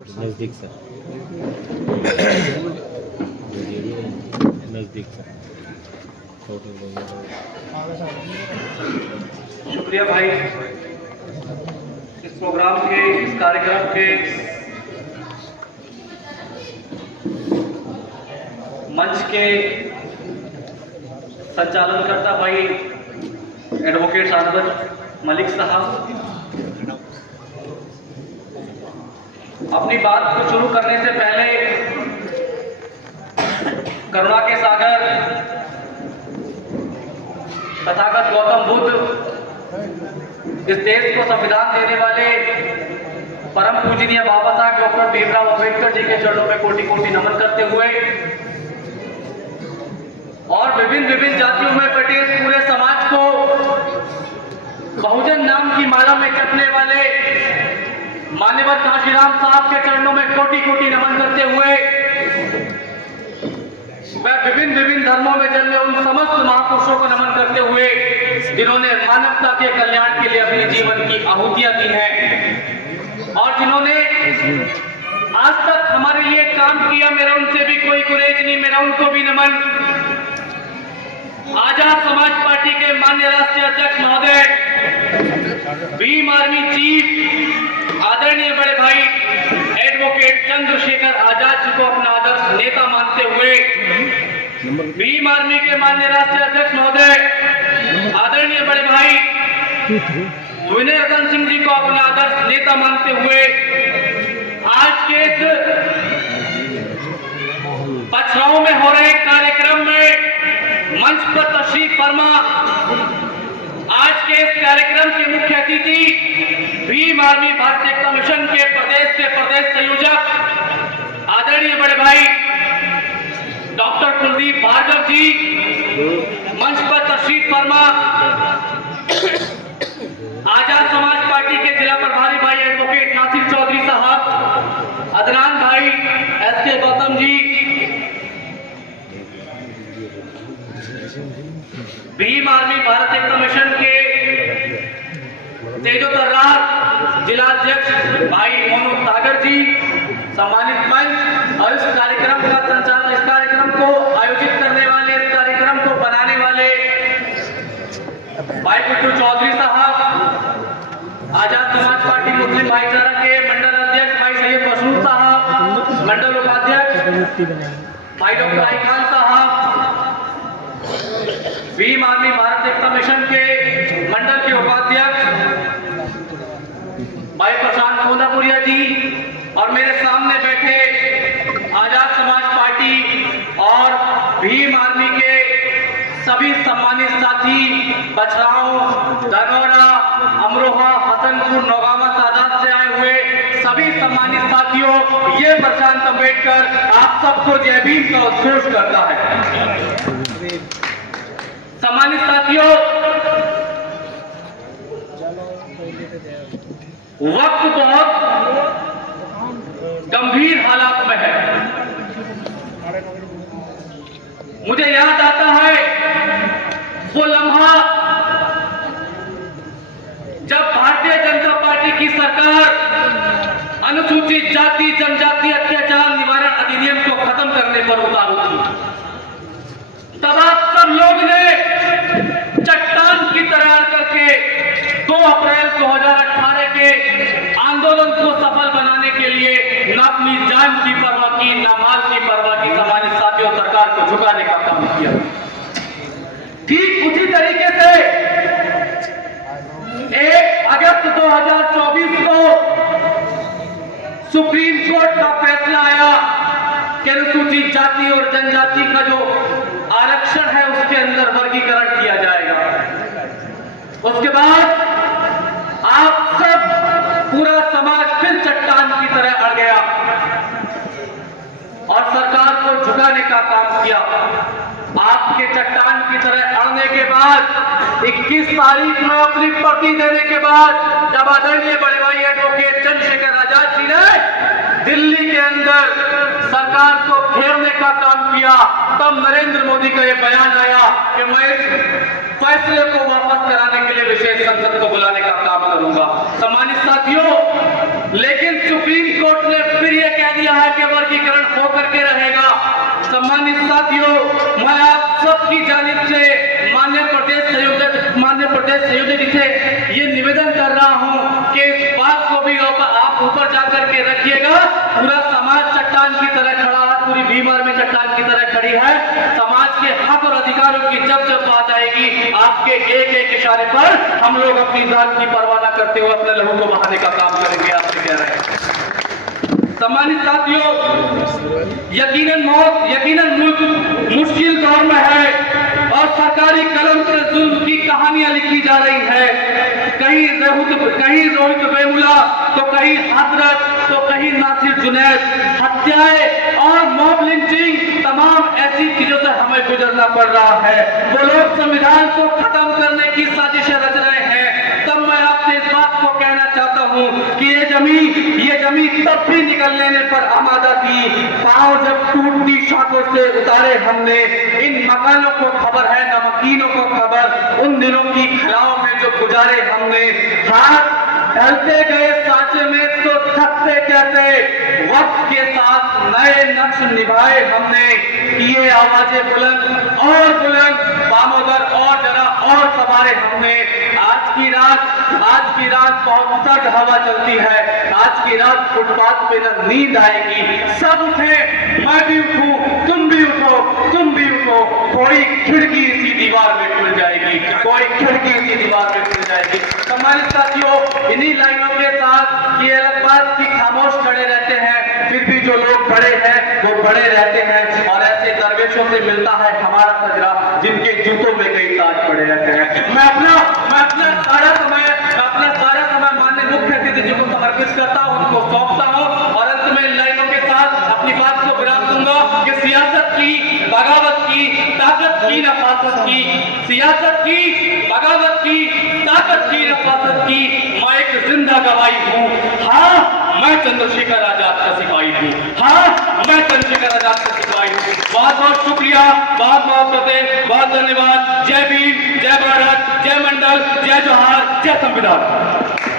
नज़दीक से नज़दीक से शुक्रिया भाई, इस प्रोग्राम के, इस कार्यक्रम के मंच के संचालनकर्ता भाई एडवोकेट सानबत मलिक साहब, अपनी बात को शुरू करने से पहले करुणा के सागर तथागत गौतम बुद्ध, इस देश को संविधान देने वाले परम पूजनीय बाबा साहब डॉक्टर भीमराव अंबेडकर जी के चरणों में कोटि कोटि नमन करते हुए और विभिन्न जातियों में बटे इस पूरे समाज को बहुजन नाम की माला में जपने वाले मान्यवर काशीराम साहब के चरणों में कोटि कोटि नमन करते हुए वह विभिन्न धर्मों में जन्मे उन समस्त महापुरुषों को नमन करते हुए जिन्होंने मानवता के कल्याण के लिए अपने जीवन की आहुतियां दी हैं और जिन्होंने आज तक हमारे लिए काम किया। मेरा उनसे भी कोई गुरेज नहीं, मेरा उनको भी नमन। आजाद समाज पार्टी के माननीय राष्ट्रीय अध्यक्ष महोदय, भीम आर्मी चीफ आदरणीय बड़े भाई एडवोकेट चंद्रशेखर आजाद जी को अपना आदर्श नेता मानते हुए, भीम आर्मी के माननीय राष्ट्रीय अध्यक्ष महोदय आदरणीय बड़े भाई विनय रतन सिंह जी को अपना आदर्श नेता मानते हुए आज के इस पछराव में हो रहे कार्यक्रम में मंच पर तशरीफ फरमा आज के इस कार्यक्रम के मुख्य अतिथि भीम आर्मी भारतीय एकता मिशन के प्रदेश से प्रदेश संयोजक आदरणीय बड़े भाई डॉक्टर कुलदीप भार्गव जी, मंच पर तशरीफ फरमा आजाद समाज पार्टी के जिला प्रभारी भाई एडवोकेट नासिर चौधरी साहब, अदनान भाई, एसके गौतम जी, भीम आर्मी भारत एकता मिशन के तेजो तर्रार जिला अध्यक्ष भाई मोनू सागर जी, सम्मानित मंच और इस कार्यक्रम का संचालन, इस कार्यक्रम को आयोजित करने वाले, इस कार्यक्रम को बनाने वाले भाई गुड्डू चौधरी साहब, आजाद समाज पार्टी मुस्लिम भाईचारा के मंडल अध्यक्ष भाई सैयद मसरूर साहब, मंडल उपाध्यक्ष भाई डॉक्टर आई खान साहब, भीम आर्मी भारत एकता मिशन के मंडल के उपाध्यक्ष भाई प्रशांत कोंदापुरिया जी और मेरे सामने बैठे आजाद समाज पार्टी और भीम आर्मी के सभी सम्मानित साथी, बछराव, धनौरा, अमरोहा, हसनपुर, नौगावा, सादात से आए हुए सभी सम्मानित साथियों, ये प्रशांत अंबेडकर आप सबको जय भीम का उद्घोष करता है। सम्मानित साथियों, वक्त बहुत गंभीर हालात में है। मुझे याद आता है वो लम्हा जब भारतीय जनता पार्टी की सरकार अनुसूचित जाति जनजाति अत्याचार निवारण अधिनियम को खत्म करने पर उतारू थी। तब आप सब लोग ने चट्टान की तरह करके 2 अप्रैल 2018 के आंदोलन को सफल बनाने के लिए न अपनी जान की परवाह की, न माल की परवाह की, सम्मानित साथियों, सरकार को झुकाने का काम किया। ठीक उसी तरीके से 1 अगस्त 2024 को सुप्रीम कोर्ट का फैसला आया कि अनुसूचित जाति और जनजाति का जो आरक्षण है उसके अंदर वर्गीकरण किया जाएगा। उसके बाद आप सब, पूरा समाज फिर चट्टान की तरह अड़ गया और सरकार को झुकाने का काम किया। आपके चट्टान की तरह अड़ने के बाद 21 तारीख में अपनी प्रति देने के बाद जब आदरणीय बड़े भाई एडवोकेट चंद्रशेखर आजाद जी ने दिल्ली के अंदर सरकार को घेरने का काम किया, तब नरेंद्र मोदी का यह बयान आया कि मैं इस फैसले को वापस कराने के लिए विशेष संसद को बुलाने का काम करूंगा। सम्मानित साथियों, लेकिन सुप्रीम कोर्ट ने फिर यह कह दिया है कि वर्गीकरण होकर के रहेगा। सम्मानित साथियों, मैं आप सबकी जानिब से माननीय प्रदेश संयोजक जी से ये निवेदन कर रहा हूं कि इस बात को भी आप ऊपर जाकर के रखिएगा। पूरा समाज चट्टान की तरह खड़ा है, पूरी बीमार में चट्टान की तरह खड़ी है। समाज के हक और अधिकारों की जब जब बात आएगी, आपके एक एक इशारे पर हम लोग अपनी जान की परवाह न करते हुए अपने लहू को बहाने का काम करेंगे, आपसे कह रहे हैं। सम्मानित साथियों, यकीनन मुल्क मुश्किल दौर में है और सरकारी कलम से जुल्म की कहानियां लिखी जा रही है। कहीं रोहित वेमुला, तो कहीं हाथरस, तो कहीं नासिर जुनैद, हत्याएं और मॉब लिंचिंग, तमाम ऐसी चीजों से हमें गुजरना पड़ रहा है। वो लोग संविधान को खत्म करने की साजिशें रच रहे हैं। तब मैं आपसे इस बात को कहना चाहता हूं कि ये जमीन तब भी निकल लेने पर आमादा थी, पांव जब टूटती शाखों से उतारे हमने। इन मकानों को खबर है, नमकीनों को खबर, उन दिनों की खलाओं में जो गुजारे हमने। हाथ ढलते गए सांचे में तो थकते कहते, वक्त के साथ नए नक्श निभाए हमने। किए आवाजें बुलंद और बुलंद, दामोदर और जरा और सवारे हमने। आज की रात बहुत सर्द हवा चलती है। आज की रात फुटपाथ पे न नींद आएगी। सब उठे, मैं भी उठूं, तुम भी उठो, तुम भी उठो। कोई खिड़की इसी दीवार में खुल जाएगी, कोई खिड़की इसी दीवार में खुल जाएगी। सम्मानित साथियों, इन्हीं लाइनों के साथ ये अलग बात की खामोश खड़े रहते हैं, फिर भी जो लोग बड़े हैं वो बड़े रहते हैं। और ऐसे दरवेशों से मिलता है हमारा सजरा, जिनके जूतों में कई ताज पड़े रहते हैं। मैं अपना सारा समय माननीय मुख्य अतिथि जी को समर्पित करता हूं, उनको सौंपता हूं और अंत में इन लाइनों के साथ अपनी बात को विराम दूंगा कि सियासत की, बगावत की, ताकत की, नफासत की, सियासत की, बगावत की, ताकत की, नफासत की मैं एक जिंदा गवाही हूं। हाँ, मैं चंद्रशेखर आजाद का सिपाही हूं। हाँ, मैं चंद्रशेखर आजाद का सिपाही हूं। बहुत बहुत शुक्रिया, बहुत बहुत फतेह, बहुत धन्यवाद। जय भीम, जय भारत, जय मंडल, जय जोहार, जय संविधान।